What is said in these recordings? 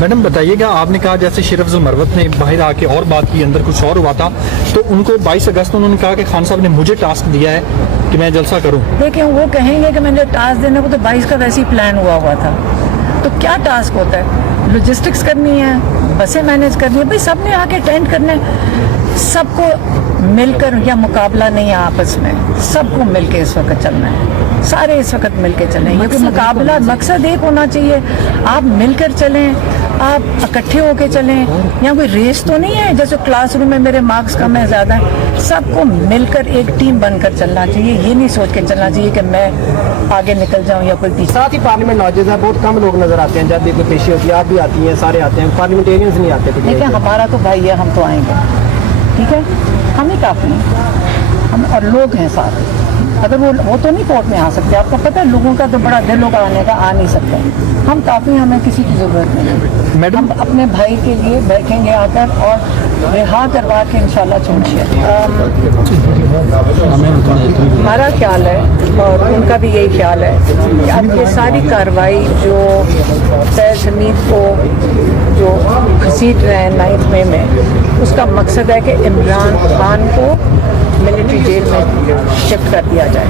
Madam बताइएगा, आपने कहा जैसे शेर अफजल मरवत ने बाहर आके और बात की, अंदर कुछ और हुआ था, तो उनको 22 अगस्त उन्होंने कहा कि खान साहब ने मुझे टास्क दिया है कि मैं जलसा करूं। देखिए वो कहेंगे कि मैंने टास्क देने को, तो 22 का वैसे ही प्लान हुआ था। तो क्या टास्क होता है? लॉजिस्टिक्स करनी है, बसें मैनेज करनी है, भाई सब ने आके अटेंड करना है, सबको मिलकर, या मुकाबला नहीं है आपस में, सबको मिलके इस वक्त चलना है, सारे इस वक्त मिलके चलें, क्योंकि मुकाबला मकसद एक होना चाहिए, आप मिलकर चलें, आप इकट्ठे होके चलें। यहाँ कोई रेस तो नहीं है जैसे क्लासरूम में मेरे मार्क्स कम है ज़्यादा है, सबको मिलकर एक टीम बनकर चलना चाहिए। ये नहीं सोच के चलना चाहिए कि मैं आगे निकल जाऊँ या कोई पीछे। साथ ही पार्लियामेंट नौजवान है, बहुत कम लोग नजर आते हैं, जब भी कोई पेशी होती है आप भी आती हैं, सारे आते हैं, पार्लियामेंटेरियंस नहीं आते। देखिए हमारा तो भाई है, हम तो आएंगे, ठीक है, हम ही काफ़ी हैं, हम और लोग हैं सारे। अगर वो तो नहीं कोर्ट में आ सकते, आपको पता है लोगों का तो बड़ा दिल होगा आने का, आ नहीं सकते। हम काफ़ी, हमें किसी की ज़रूरत नहीं है। मैडम हम अपने भाई के लिए बैठेंगे आकर और रिहा करवा के इंशाल्लाह छोड़िए। हमारा ख्याल है और उनका भी यही ख्याल है कि अब ये सारी कार्रवाई जो फैज़ हमीद को जो घसीट रहे हैं 9 मई में, उसका मकसद है कि इमरान खान को मिलिट्री जेल में शिफ्ट कर दिया जाए।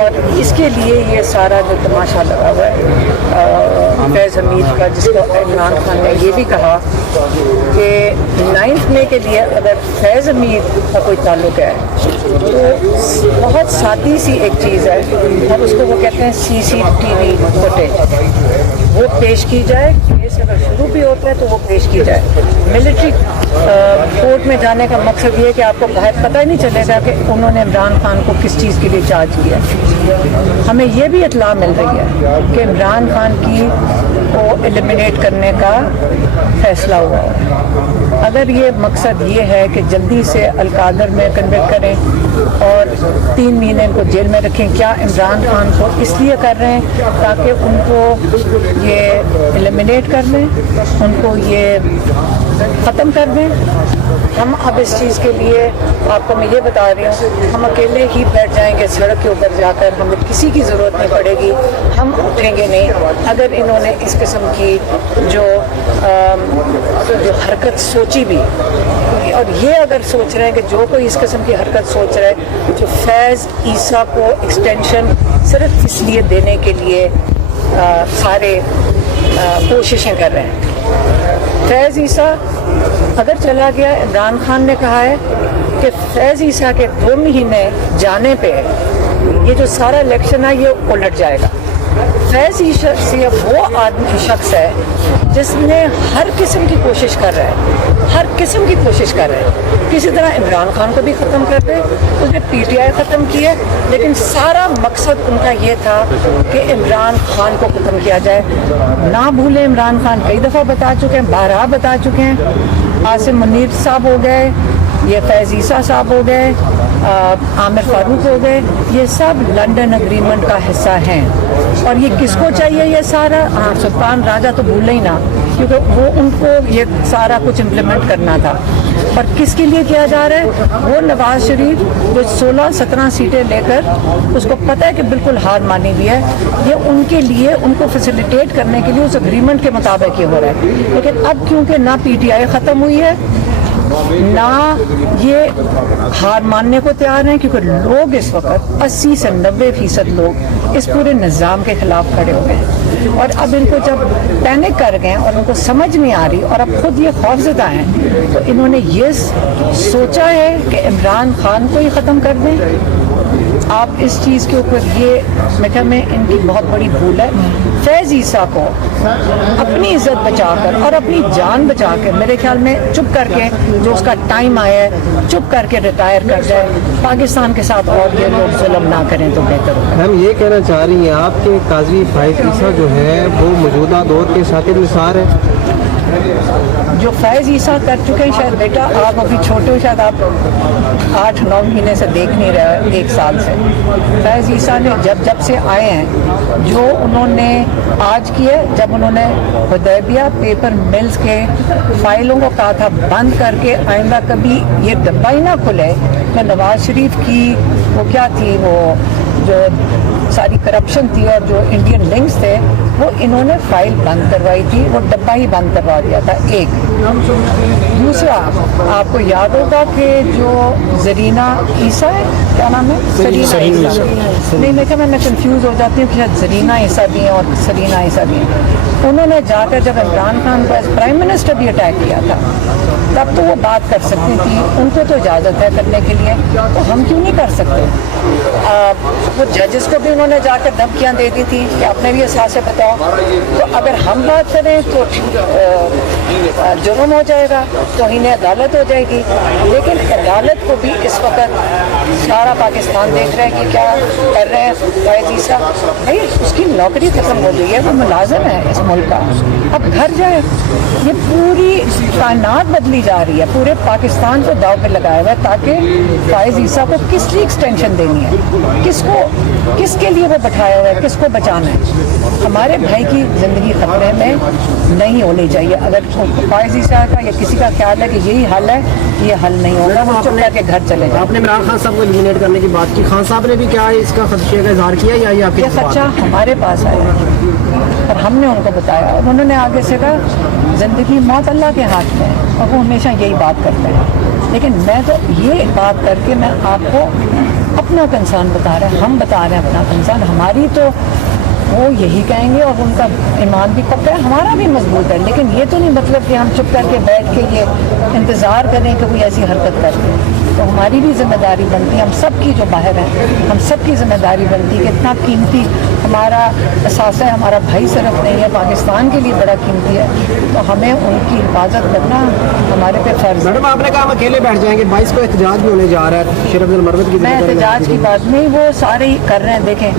और इसके लिए ये सारा जो तमाशा लगा हुआ है फैज़ हमीद का, जिसको इमरान खान ने ये भी कहा कि 9 मई के लिए अगर फैज़ हमीद का कोई ताल्लुक है तो बहुत सादी सी एक चीज़ है, और उसको वो कहते हैं CCTV फुटेज, वो पेश की जाए। केस अगर शुरू भी होता है तो वो पेश की जाए। मिलिट्री कोर्ट में जाने का मकसद ये है कि आपको बाहर पता ही नहीं चलेगा कि उन्होंने इमरान खान को किस चीज़ के लिए चार्ज किया। हमें ये भी इत्तला मिल रही है कि इमरान खान की को एलिमिनेट करने का फैसला हुआ है। अगर ये मकसद ये है कि जल्दी से अलकादर में कन्वर्ट करें और 3 महीने इनको जेल में रखें, क्या इमरान खान को इसलिए कर रहे हैं ताकि उनको ये एलिमिनेट कर दें, उनको ये ख़त्म कर दें? हम अब इस चीज़ के लिए आपको मैं ये बता रही हूँ, हम अकेले ही बैठ जाएंगे सड़क के ऊपर जाकर, हमें किसी की ज़रूरत नहीं पड़ेगी, हम उठेंगे नहीं। अगर इन्होंने इस किस्म की जो हरकत सोची भी, और ये अगर सोच रहे हैं कि जो कोई इस किस्म की हरकत सोच रहा है, जो फैज़ ईसा को एक्सटेंशन सिर्फ इसलिए देने के लिए सारे कोशिशें कर रहे हैं। फैज़ ईसा अगर चला गया, इमरान खान ने कहा है कि फैज़ ईसा के 2 महीने जाने पे ये जो सारा इलेक्शन है ये उलट जाएगा। फैज़ ईसा वो आदमी शख्स है जिसने हर किस्म की कोशिश कर रहा है, हर किस्म की कोशिश कर रहा है, किसी तरह इमरान खान को भी ख़त्म कर दे। उसने PTI ख़त्म किया, लेकिन सारा मकसद उनका ये था कि इमरान खान को ख़त्म किया जाए। ना भूलें, इमरान खान कई दफ़ा बता चुके हैं, 12 बता चुके हैं। आसिम मुनीर साहब हो गए, ये फैज़ ईसा साहब हो गए, आमिर फारूक हो गए, ये सब लंदन एग्रीमेंट का हिस्सा हैं। और ये किसको चाहिए ये सारा? हाँ, सुल्तान राजा तो भूले ही ना, क्योंकि वो उनको ये सारा कुछ इम्प्लीमेंट करना था। पर किसके लिए किया जा रहा है? वो नवाज शरीफ जो 16-17 सीटें लेकर, उसको पता है कि बिल्कुल हार मानी हुई है, ये उनके लिए, उनको फैसिलिटेट करने के लिए उस एग्रीमेंट के मुताबिक ये हो रहा है। लेकिन अब क्योंकि ना PTI ख़त्म हुई है, ना ये हार मानने को तैयार हैं, क्योंकि लोग इस वक्त 80 से 90% लोग इस पूरे निज़ाम के खिलाफ खड़े हो गए हैं। और अब इनको जब पैनिक कर गए और उनको समझ नहीं आ रही और अब खुद ये खौफज़दा हैं, तो इन्होंने ये सोचा है कि इमरान खान को ही ख़त्म कर दें। आप इस चीज़ के ऊपर ये मैं ख्याल में इनकी बहुत बड़ी भूल है। फैज़ ईसा को अपनी इज्जत बचाकर और अपनी जान बचाकर, मेरे ख्याल में चुप करके, जो उसका टाइम आया है, चुप करके रिटायर कर जाए। पाकिस्तान के साथ और ये लोग जुल्म ना करें तो बेहतर होगा। हम ये कहना चाह रही हैं आपके काजी फैज़ ईसा जो है वो मौजूदा दौर के शाकिर निसार है। जो फैज़ ईसा कर चुके हैं, शायद बेटा आप अभी छोटे हो, शायद आप 8-9 महीने से देख नहीं रहे, 1 साल से। फैज़ ईसा ने जब से आए हैं, जो उन्होंने आज किया, जब उन्होंने हुदैबिया पेपर मिल्स के फाइलों को कहा था बंद करके आइंदा कभी ये डब्बा ही ना खुले, तो नवाज शरीफ की वो क्या थी, वो जो सारी करप्शन थी और जो इंडियन लिंक्स थे, वो इन्होंने फाइल बंद करवाई थी, वो डब्बा ही बंद करवा दिया था। एक दूसरा, आपको याद होगा कि जो जरीना ईसा है, क्या नाम है, सरीना ईसा, नहीं मैं क्या, मैं कंफ्यूज हो जाती हूँ कि शायद जरीना ईसा भी हैं और सरीना ईसा भी हैं। उन्होंने जाकर जब इमरान खान को एज प्राइम मिनिस्टर भी अटैक किया था, तब तो वो बात कर सकती थी, उनको तो इजाज़त है करने के लिए, तो हम क्यों नहीं कर सकते? वो जजेस को भी उन्होंने जाकर धमकियाँ दे दी थी कि आपने भी एहसास बताओ। तो अगर हम बात करें तो जुर्म हो जाएगा, तौहीन अदालत हो जाएगी। लेकिन अदालत को भी इस वक्त सारा पाकिस्तान देख रहा है कि क्या कर रहे हैं फैज़ ईसा। भाई उसकी नौकरी खत्म हो गई है, वो मुलाजिम है इस मुल्क का, अब घर जाए। ये पूरी कायनात बदली जा रही है, पूरे पाकिस्तान को दाव पे लगाया हुआ है ताकि फैज़ ईसा को किस लिए एक्सटेंशन देनी है, किसको, किसके लिए वो बैठाया हुआ है, किसको बचाना है। हमारे भाई की ज़िंदगी खतरे में नहीं होनी चाहिए। अगर फैज़ ईसा का या किसी का ख्याल है कि यही हल है, ये हल नहीं होगा, वो चुप करके घर चले जाए। आपने इमरान खान साहब को एलिमिनेट करने की बात की, खान साहब ने भी क्या इसका खदशे का इजहार किया या ये आपके ये खर्चा हमारे पास आया और हमने उनको बताया और उन्होंने आगे से कहा ज़िंदगी मौत अल्लाह के हाथ में है, और वो हमेशा यही बात करते हैं। लेकिन मैं तो ये बात करके मैं आपको अपना कंसर्न बता रहे हैं, हम बता रहे हैं अपना कंसर्न। हमारी तो वो यही कहेंगे और उनका ईमान भी पक्का है, हमारा भी मजबूत है। लेकिन ये तो नहीं मतलब कि हम चुप करके बैठ के ये इंतज़ार करें कि कोई ऐसी हरकत करते। तो हमारी भी जिम्मेदारी बनती है, हम सब की जो बाहर हैं, हम सब की जिम्मेदारी बनती है कि इतना कीमती हमारा असासा है, हमारा भाई सिर्फ नहीं है, पाकिस्तान के लिए बड़ा कीमती है, तो हमें उनकी हिफाजत करना हमारे पे फ़र्ज़ है। मैडम आपने कहा हम अकेले बैठ जाएंगे, 22 को एहतजाज भी होने जा रहा है, शेर अफजल मरवत की मैं एहतजाज की बात नहीं, वो सारे ही कर रहे हैं। देखें,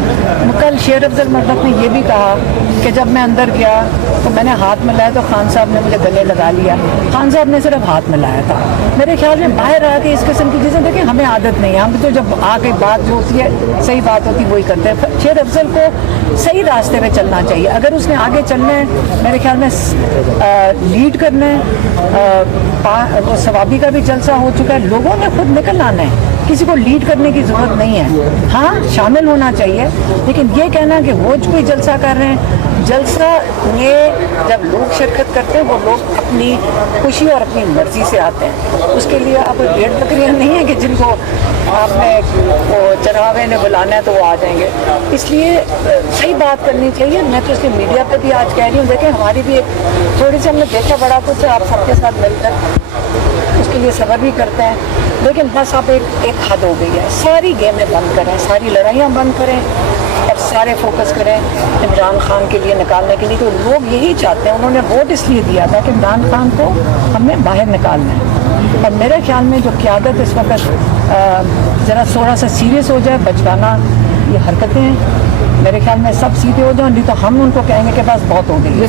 कल शेर अफजल मरवत ने ये भी कहा कि जब मैं अंदर गया तो मैंने हाथ मिलाया तो खान साहब ने मुझे गले लगा लिया। खान साहब ने सिर्फ हाथ मिलाया था। मेरे ख्याल में बाहर आके इस किस्म की चीज़ें देखें, हमें आदत नहीं है, हम तो जब आके बात जो होती है सही बात होती है वही करते हैं। शेर अफजल को सही रास्ते पे चलना चाहिए। अगर उसने आगे चलना है, मेरे ख्याल में लीड करना है, वो सवाबी का भी जलसा हो चुका है, लोगों ने खुद निकल आना है, किसी को लीड करने की ज़रूरत नहीं है। हाँ, शामिल होना चाहिए, लेकिन ये कहना कि वो कोई जलसा कर रहे हैं, जलसा में जब लोग शिरकत करते हैं वो लोग अपनी खुशी और अपनी मर्जी से आते हैं। उसके लिए आप भेड़ बकरियाँ नहीं है कि जिनको आपने वो चरावे ने बुलाना है तो वो आ जाएंगे। इसलिए सही बात करनी चाहिए। मैं तो इसलिए मीडिया पे भी आज कह रही हूँ, देखें हमारी भी एक थोड़ी सी, हमने देखा बड़ा कुछ आप सबके साथ मिलकर, उसके लिए सब्र भी करते हैं। लेकिन बस अब एक हद हो गई है, सारी गेमें बंद करें, सारी लड़ाइयाँ बंद करें और सारे फोकस करें इमरान खान के लिए निकालने के लिए। तो लोग यही चाहते हैं, उन्होंने वोट इसलिए दिया था कि इमरान खान को हमें बाहर निकालना है। और मेरे ख्याल में जो क़यादत इस वक्त ज़रा थोड़ा सा सीरियस हो जाए, बचकाना ये हरकतें हैं, मेरे ख्याल में सब सीधे हो जाए, नहीं तो हम उनको कहेंगे कि बस बहुत हो गई।